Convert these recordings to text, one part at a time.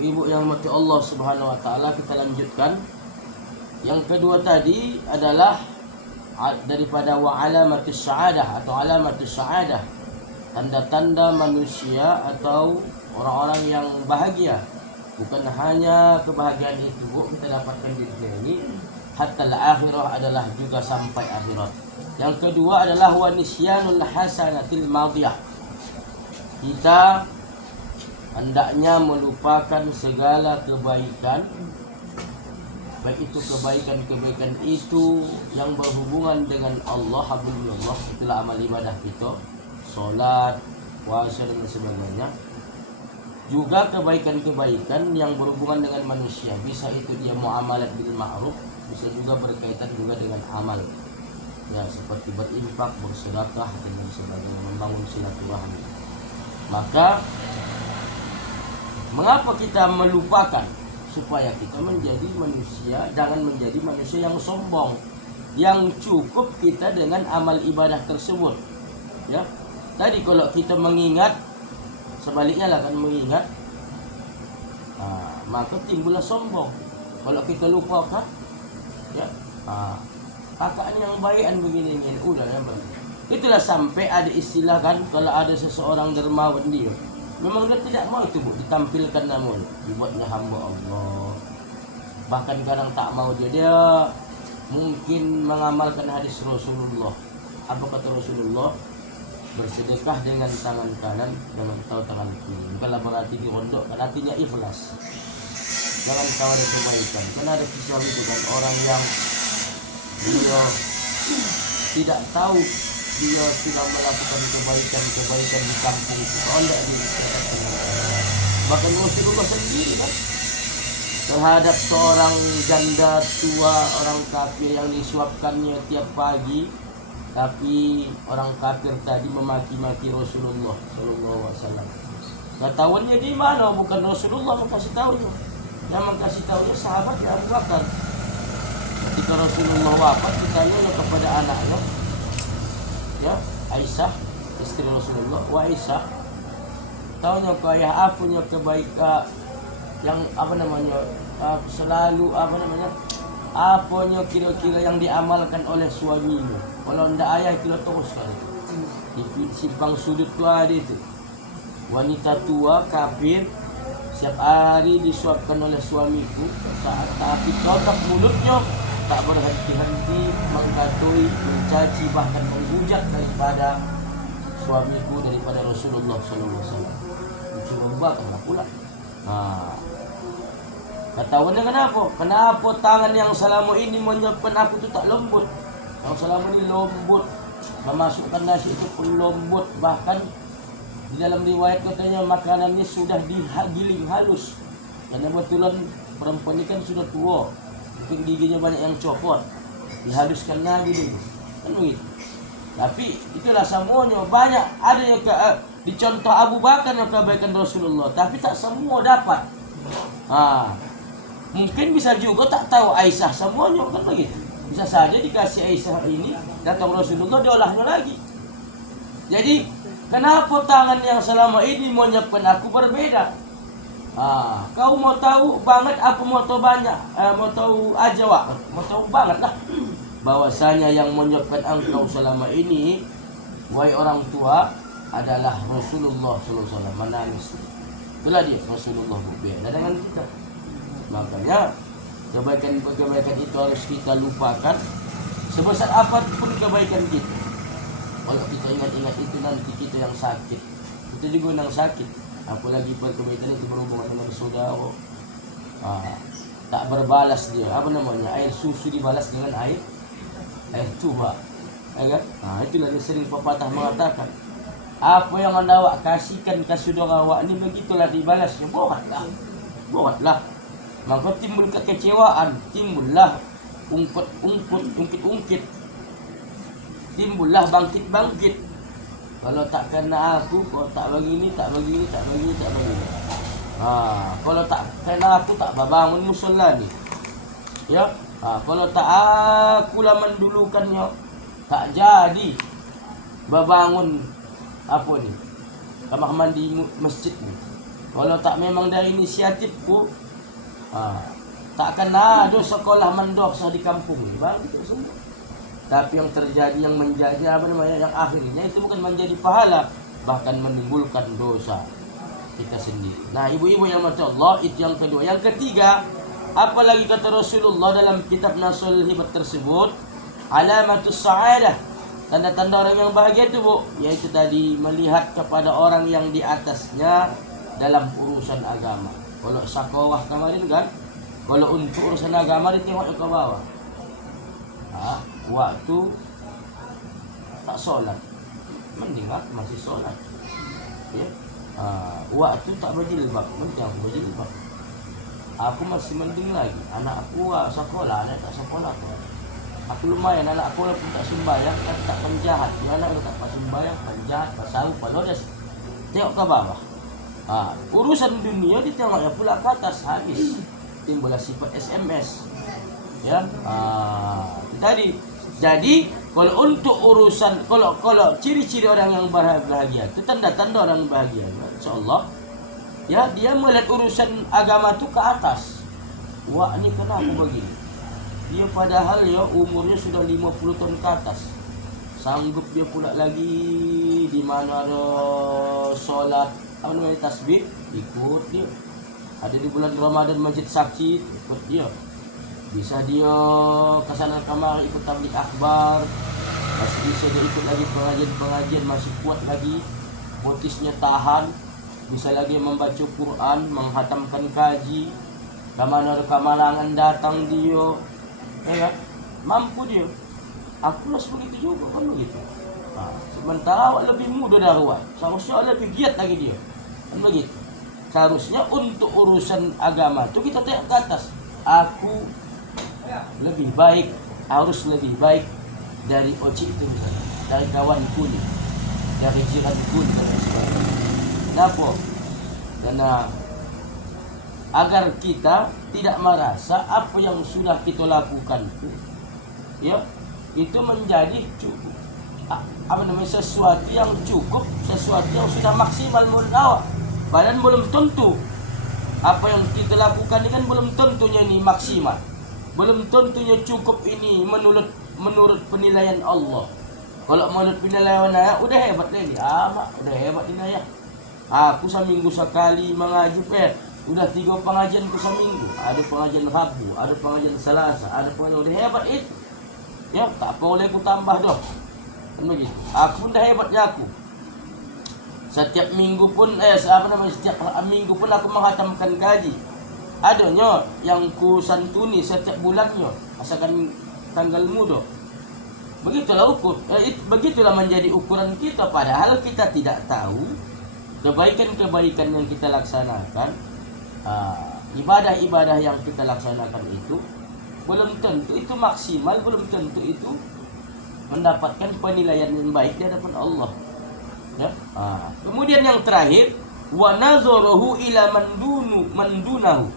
Ibu yang mati Allah Subhanahu wa taala, kita lanjutkan. Yang kedua tadi adalah daripada wa alamatis sa'adah atau alamatis sa'adah, tanda-tanda manusia atau orang-orang yang bahagia. Bukan hanya kebahagiaan itu Bu, kita dapatkan di dunia ini, hatta al-akhirah adalah juga sampai akhirat. Yang kedua adalah wa nisyanul hasanatil madiyah. Kita hendaknya melupakan segala kebaikan, baik itu kebaikan-kebaikan itu yang berhubungan dengan Allah, hablullah, itulah amal ibadah kita, solat, puasa dan sebagainya. Juga kebaikan-kebaikan yang berhubungan dengan manusia, bisa itu dia muamalat bil ma'ruf, bisa juga berkaitan juga dengan amal, ya seperti berinfak, bersedekah dan sebagainya, membangun silaturahmi. Maka mengapa kita melupakan? Supaya kita menjadi manusia, jangan menjadi manusia yang sombong, yang cukup kita dengan amal ibadah tersebut. Ya, tadi kalau kita mengingat, sebaliknya lah kan mengingat, maka timbullah sombong. Kalau kita lupakan, ya, kakak yang baik begini udah ya bang. Itulah sampai ada istilah kan, kalau ada seseorang dermawan dia, memang dia tidak mau itu Bu ditampilkan, namun dibuatnya hamba Allah. Bahkan kadang tak mau dia mungkin mengamalkan hadis Rasulullah. Apa kata Rasulullah? Bersedekah dengan tangan kanan, jangan tahu tangan kiri. Bukanlah berarti dirondokkan, artinya ikhlas. Jangan tahu ada kebaikan. Karena ada kisah itu kan, orang yang dia tidak tahu dia sudah melakukan kebaikan di kampung itu, oleh dia. Bahkan Rasulullah sendiri kan terhadap seorang janda tua orang kafir yang disuapkannya tiap pagi, tapi orang kafir tadi memaki-maki Rasulullah Sallallahu Alaihi Wasallam. Nah, tahunya di mana? Bukan Rasulullah mengkasih tahunya, yang mengkasih tahunya sahabat yang Abu Bakar. Ketika Rasulullah wafat, ditanya kepada anaknya, ya Aisyah, istri Rasulullah, wa Aisyah, tahunya ke ayah aku punya kebaikan yang selalu apanya kira-kira yang diamalkan oleh suaminya. Kalau ndak ayah itu terus kali di simpang sudut tua itu, wanita tua kafir setiap hari disuapkan oleh suamiku, tapi kotak mulutnya tak berhenti-henti mengkatui, mencaci, bahkan menghujat daripada suamiku, daripada Rasulullah SAW. Mencoba kena pula. Ketahuannya kenapa? Kenapa tangan yang selama ini menyiapkan aku itu tak lembut? Yang selama ini lembut, memasukkan nasi itu pun lembut. Bahkan di dalam riwayat katanya makanannya sudah digiling halus. Karena kebetulan perempuan ini kan sudah tua, mungkin giginya banyak yang copot, dihaluskan lagi dulu, kan begitu. Tapi itulah semuanya, banyak ada yang dicontoh Abu Bakar yang kebaikan Rasulullah, tapi tak semua dapat. Mungkin bisa juga tak tahu Aisyah semuanya, kan begitu. Bisa saja dikasih Aisyah ini, datang Rasulullah diolahnya lagi. Jadi kenapa tangan yang selama ini menyiapkan aku berbeda? Kau mau tahu banget, aku mau tahu banyak, mau tahu aja Wak, mau tahu banget lah. Bahwasanya yang menyiapkan engkau selama ini, wahai orang tua, adalah Rasulullah SAW. Menangis. Itulah dia Rasulullah berbeda dengan kita. Makanya kebaikan itu harus kita lupakan. Sebesar apapun kebaikan kita, kalau kita ingat-ingat itu, nanti kita yang sakit, kita juga yang sakit. Apalagi kebaikan itu berhubungan dengan saudara, tak berbalas dia, air susu dibalas dengan air tuba, ya kan? Itulah dia sering pepatah mengatakan, apa yang anda awak kasihkan ke saudara awak ini, begitulah dibalasnya. Buatlah. Maka timbul kekecewaan, timbullah ungkit, timbullah bangkit. Kalau tak kena aku, kalau tak begini. Kalau tak kena aku, tak bangun musola ni. Ya, kalau tak akulah mendulukannya, tak jadi bangun kamar mandi masjid ni. Kalau tak memang dari inisiatifku, tak akan ada sekolah madrasah di kampung ni, bang, itu semua. Tapi yang terjadi, yang menjadi yang akhirnya itu bukan menjadi pahala, bahkan menimbulkan dosa kita sendiri. Nah, ibu-ibu yang mati Allah, itu yang kedua. Yang ketiga, apalagi kata Rasulullah dalam kitab Nasul Hibat tersebut, alamatus sa'adah, tanda-tanda orang yang bahagia itu, Bu, yaitu tadi melihat kepada orang yang di atasnya dalam urusan agama. Kalau sakawah kemarin kan, kalau untuk urusan agama dia tengok ke bawah. Waktu tak solat, mending masih solat. Ya. Waktu tak berjilbab, mending aku berjilbab. Aku masih mending lagi. Anak aku sekolah, anak tak sekolah. Aku lumayan, anak aku pun tak sembahyang, tak penjahat. Dia anak tak sembahyang, penjahat, pasau, palodes. Tengok ke bawah. Urusan dunia ditengoknya pula ke atas, habis. Timbullah sifat SMS. Ya. Tadi. Jadi kalau untuk urusan, kalau ciri-ciri orang yang bahagia, itu tanda-tanda orang bahagia. Insyaallah. Ya, dia melihat urusan agama itu ke atas. Wah, ini kenapa begini? Dia padahal ya umurnya sudah 50 tahun ke atas. Sanggup dia pula lagi di mana ada solat, tasbih, ikut dia. Ada di bulan Ramadan masjid sakit, ikut dia. Bisa dia kesana kemari ikut tabligh akbar, masih bisa dia ikut lagi pengajian, masih kuat lagi, botisnya tahan, bisa lagi membaca Quran, menghatamkan kaji, kemana kemalangan datang dia, ya kan? Mampu dia. Aku harus begitu juga kan begitu. Sementara awak lebih muda dari awak, seharusnya lebih giat lagi dia, kan begitu. Seharusnya untuk urusan agama itu kita tengok ke atas. Aku lebih baik, harus lebih baik dari Oci itu misalnya, dari kawanku ni, dari jiranku ni, dan sebagainya. Kenapa? Karena agar kita tidak merasa apa yang sudah kita lakukan ya itu menjadi cukup, sesuatu yang cukup, sesuatu yang sudah maksimal menurut awak. Padahal belum tentu apa yang kita lakukan ini kan belum tentunya ini maksimal. Belum tentunya cukup ini menurut penilaian Allah. Kalau menurut penilaian saya udah hebat lagi. Udah hebat ini ya. Aku seminggu sekali mengaji, udah 3 pengajian ku seminggu. Ada pengajian Rabu, ada pengajian Selasa, ada pengajian udah hebat itu. Ya, tak boleh ku tambah doh. Kan begitu. Aku pun dah hebatnya aku. Setiap minggu pun setiap minggu pun aku menghatamkan gaji. Adanya yang ku santuni setiap bulannya, asalkan tanggal muda. Begitulah begitulah menjadi ukuran kita, padahal kita tidak tahu kebaikan-kebaikan yang kita laksanakan, ibadah-ibadah yang kita laksanakan itu belum tentu itu maksimal, belum tentu itu mendapatkan penilaian yang baik di hadapan Allah. Ya. Kemudian yang terakhir, wa nazarahu ila mandunahu.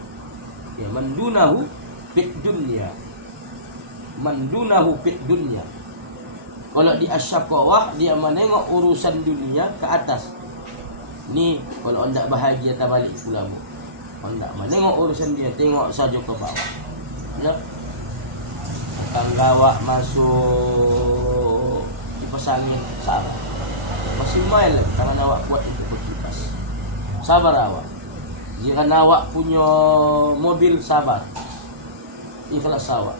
Ya, mandunahu fit dunya. Mandunahu fit dunya. Kalau di asyaqawah dia menengok urusan dunia ke atas. Ni kalau anda bahagia tak balik pula, Bu. Anda menengok urusan dia, tengok saja ke bawah. Ya. Tangga awak masuk kipas angin, sabar. Masih main lagi, tangan awak kuat untuk berkipas. Sabar awak. Jika awak punya mobil, sabar. Ikhlas awak.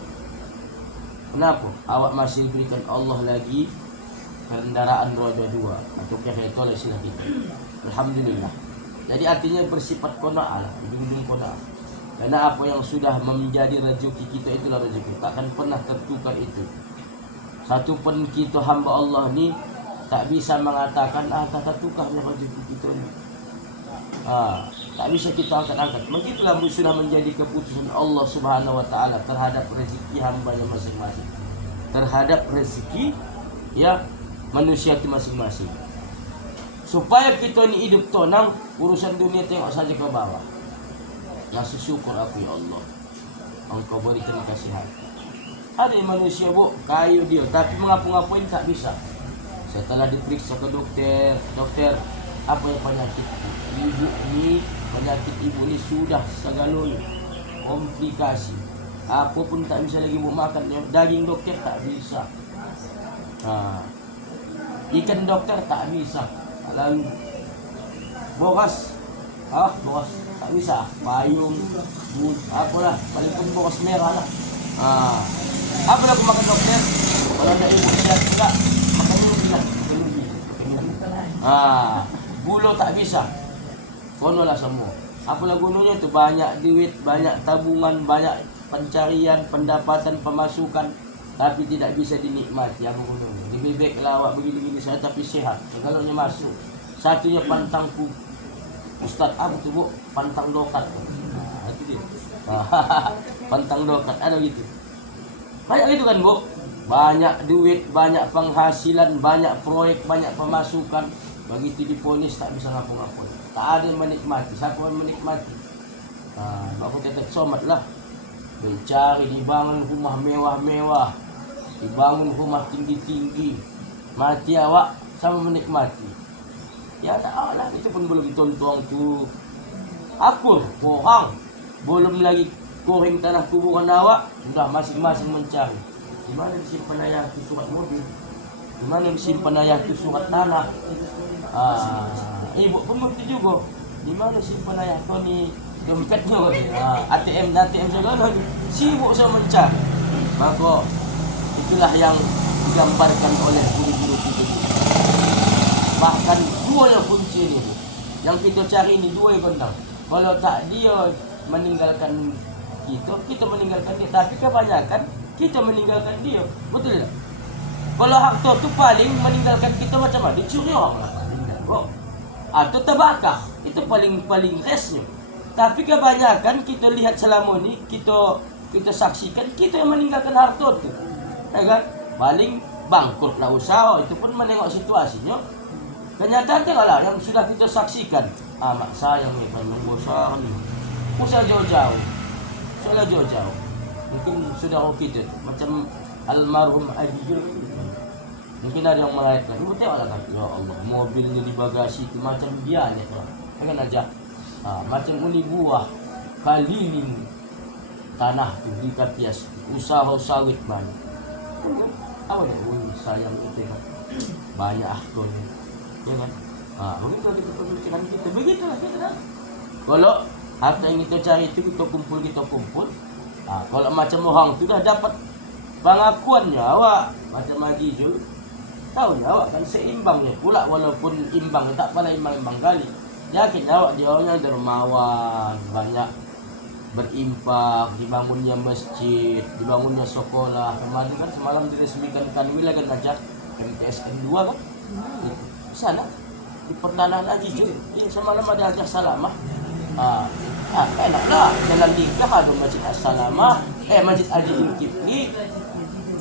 Kenapa? Awak masih berikan Allah lagi kendaraan roda 2 atau kereta lah istilah kita. Alhamdulillah. Jadi artinya bersifat qanaah, dinding qanaah. Karena apa yang sudah menjadi rezeki kita itulah rezeki. Takkan pernah tertukar itu. Satu pun kita hamba Allah ni tak bisa mengatakan tak tertukar rezeki kita ni. Tak bisa kita angkat-angkat. Begitulah sudah menjadi keputusan Allah Subhanahu wa taala terhadap rezeki hamba-Nya masing-masing. Terhadap rezeki ya manusia itu masing-masing. Supaya kita ni hidup tenang, urusan dunia tengok saja ke bawah. Rasa syukur aku ya Allah, Engkau berikan kasihan. Ada manusia, Bu, kayu dia, tapi mengapa-ngapain tak bisa. Setelah diperiksa ke dokter, apa yang penyakit ibu ni, penyakit ibu ni sudah segalanya komplikasi. Apa pun tak bisa lagi buat makan. Daging doktor tak bisa. Ikan doktor tak bisa. Lalu boras, boras tak bisa. Payung, apalah, paling pun boras merah lah. Apa yang aku makan doktor? Kalau ada ibu sihat juga, makan ubi lah. Gula tak bisa. Kono lah semua. Apalah gunanya tu, banyak duit, banyak tabungan, banyak pencarian, pendapatan, pemasukan, tapi tidak bisa dinikmati. Apa gunanya? Lebih baik lah awak begini-begini saya tapi sihat. Segalanya masuk. Satunya pantangku. Ustaz, apa tu bu? Pantang dokat. Itu dia. Pantang dokat, ada gitu. Banyak gitu kan bu? Banyak duit, banyak penghasilan, banyak proyek, banyak pemasukan. Begitu diponis tak bisa ngapa-ngapain. Tak ada yang menikmati. Siapa yang menikmati? Aku tetap somat lah. Mencari, dibangun rumah mewah-mewah, dibangun rumah tinggi-tinggi. Mati awak sama menikmati. Ya tak lah, itu pun belum tonton tu. Aku, orang, belum lagi goreng tanah kuburan awak, sudah masing-masing mencari. Di mana disimpan ayah tu surat mobil? Di mana disimpan ayah tu surat tanah? Ibu pun begitu juga. Di mana simpan ayah kau ni dompetnya? ATM segala ni. Sibuk sama mencari. Maka itulah yang digambarkan oleh guru-guru kita. Bahkan dua yang kunci ni. Yang kita cari ni dua yang kondang. Kalau tak dia meninggalkan kita meninggalkan dia. Tapi kebanyakan kita meninggalkan dia. Betul tak? Kalau harta tu paling meninggalkan kita macam mana? Dicuri orang lah. Atau terbakar. Itu paling restnya. Tapi kebanyakan kita lihat selama ni, kita saksikan kita yang meninggalkan harta tu. Ya kan? Paling bangkrut lah usaha. Itu pun menengok situasinya. Kenyataan tengoklah yang sudah kita saksikan. Mak saya ni membesar ni. Usaha jauh-jauh. Soalnya jauh-jauh. Mungkin saudara kita macam almarhum Ajijul. Mungkin ada yang mengatakan, ibu tengoklah kan, ya Allah, mobilnya di bagasi itu macam biarnya tu. Kan aja. Macam uli buah keliling tanah tu di Kapias, usaha sawit banyak. Apa ni? Sayang itu kan. Banyak aktor. Ya kan? Begitu kita pemikiran kita. Begitulah kita dah. Kalau harta yang kita cari itu kita kumpul. Kalau macam orang tu dah dapat pengakuannya awak macam Haji Jul. Tahu ya awak kan seimbangnya pula walaupun imbang tak pala imbang kali. Yakin awak dia orang yang dermawan, banyak berimpak, dibangunnya masjid, dibangunnya sekolah. Kemarin kan semalam diresmikan Kanwil kan ajak MTSN 2 kan. Di sana di pertanahan Haji Jul. Semalam ada ajak salamah. Enaklah jalan nikah ada Masjid As-Salamah, Masjid Haji Zulkifli.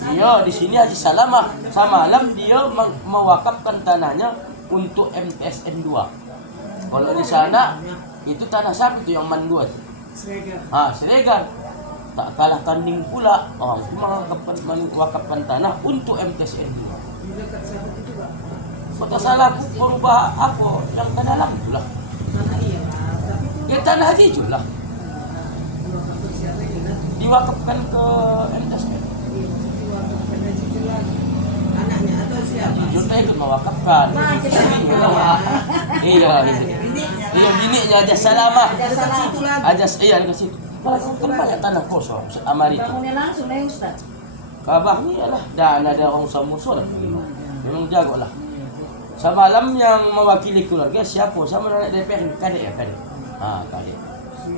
Dia di sini Haji Salamah. Semalam dia mewakafkan tanahnya untuk MTSN 2. Kalau di sana itu tanah siapa itu yang mandua? Siregar. Tak kalah tanding pula orang itu mewakafkan tanah untuk MTSN 2. Kota salah berubah apa yang tanah dalam itulah. Ya tanah Haji itulah. Diwakafkan ke MTSN. Anaknya atau siapa? Juta ikut mewakafkan. Iya, bininya aja salamah. Aja dekat situ. Kan banyak tanah kosong Amari itu. Bangunnya langsung nih Ustaz. Kabar ni ialah dan ada orang samuso lah. Memang jago lah. Semalam yang mewakili keluarga siapa? Sama anak DPR kadek. Kadek. Si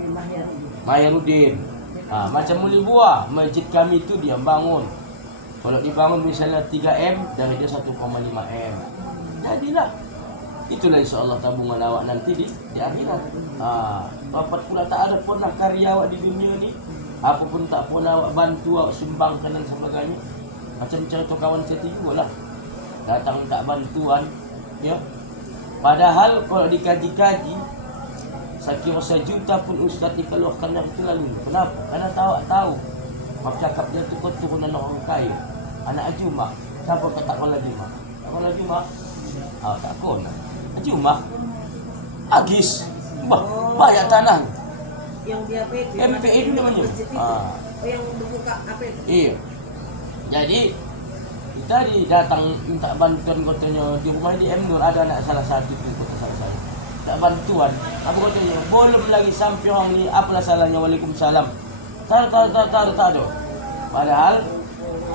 Mahyarudin. Macam Muli Buah, masjid kami tu dia bangun. Kalau dibangun misalnya 3M, dari dia 1,5M. Jadilah. Itulah insya-Allah tabungan awak nanti di akhirat. Dapat pula tak ada pernah karya awak di dunia ni. Apa pun tak pernah awak bantu, awak sumbangkan dan sebagainya. Macam cerita kawan saya juga lah. Datang tak bantuan, ya. Padahal kalau dikaji-kaji, saya kira 1 juta pun Ustaz dikeluarkan yang itu lalu. Kenapa? Karena tahu. Mak cakap dia tu keturunan orang kaya. Anak Ajumah. Siapa kata kalau Ajumah? Kalau Ajumah? Tak kena. Ajumah. Agis. Bah, banyak tanah. Yang dia itu. MPI itu namanya. Oh, yang membuka apa itu? Iya. Jadi kita datang minta bantuan katanya di rumah di M Nur ada anak salah satu itu kota salah satu. Minta bantuan. Apa katanya? Belum lagi sampai orang ni apalah salahnya Waalaikumsalam. Tahu. Padahal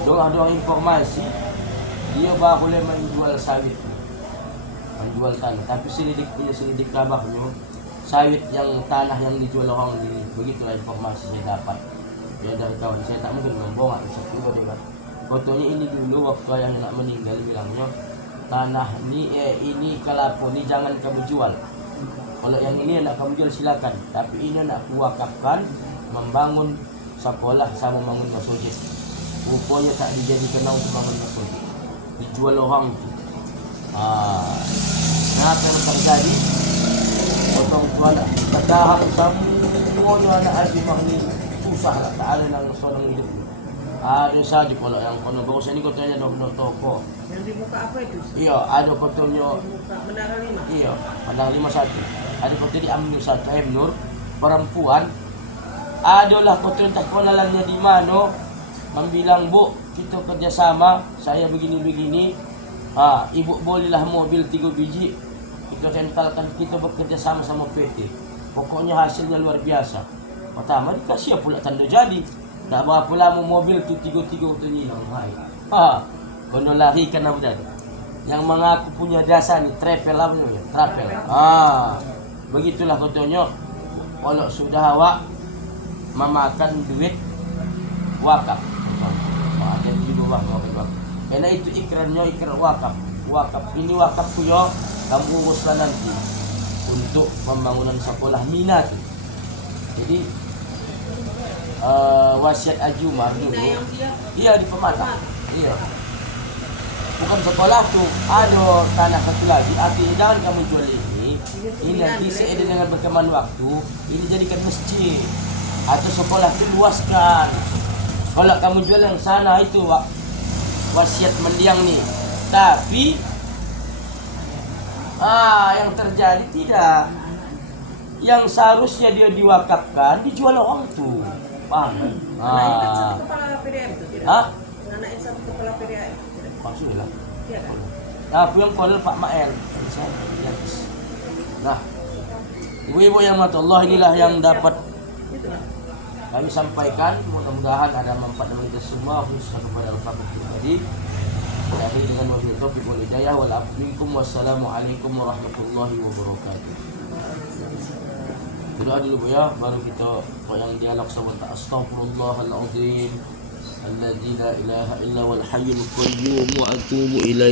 doang informasi dia baru boleh menjual sawit. Menjual tanah, tapi selidik kabahnya sawit yang tanah yang dijual orang ini. Begitulah informasi saya dapat. Ya dari kawan saya, tak mungkin ngomong bisa juga dia. Fotonya ini dulu waktu ayah nak meninggal bilangnya tanah ini kalapo ini jangan kamu jual. Kalau yang ini nak kamu jual silakan, tapi ini nak kuwakafkan membangun sekolah sama membangun masjid. Rupanya tak dijadikan untuk membangun masjid, dijual orang itu. Kenapa yang terjadi? Orang tua nak tertahan semuanya anak azimah ni susah lah, tak ada yang seorang hidup. Ada saja kalau yang kono bagus ini katanya ada toko. Yang dibuka apa itu? Iya, ada fotonya. Dibuka Menara 5. Iya, Menara 51. Ada foto di Amnur 1 Nur perempuan. Adalah foto entah kenalannya di mana. Membilang, "Bu, kita kerjasama, saya begini-begini. Ibu bolehlah mobil 3 biji. Kita rentalkan, kita bekerja sama PT. Pokoknya hasilnya luar biasa." Pertama dikasih pula tanda jadi. Tak berapa lama mobil tu 3 tu hilang. Benar lari kan apa tadi? Yang mengaku punya jasa ni travel apa namanya? Travel. Begitulah katanya. Kalau sudah awak memakan duit wakaf. Jadi di bawah wakaf. Karena itu ikrannya ikrar wakaf. Wakaf ini wakaf punya kamu uruslah nanti untuk pembangunan sekolah minat. Jadi wasiat Haji Umar dulu. Iya di Pematang. Iya. Bukan sekolah tuh, ada tanah satu lagi. Artinya jangan kamu jual ini. Ini nanti seiring dengan berkembang waktu, ini jadikan masjid atau sekolah itu luaskan. Kalau kamu jual yang sana itu wasiat mendiang nih. Tapi yang terjadi tidak. Yang seharusnya dia diwakafkan dijual orang tuh. Paham? Anak ingat satu kepala PDM itu tidak? Anak ingat satu kepala PDM tidak? Maksudnya. Iya kan? Aku yang call Pak Mael. Nah, ibu-ibu yang mata Allah, inilah yang dapat kami sampaikan. Mudah-mudahan ada manfaat bagi kita semua, khususnya kepada Al-Fatih tadi. Akhir dengan wabillahi taufiq wal hidayah wal afu minkum. Wassalamualaikum warahmatullahi wabarakatuh. Doa dulu Bu ya, baru kita yang dialog sama tak. Astaghfirullahaladzim alladzi la ilaha illa wal hayyul qayyum wa atubu ilaih.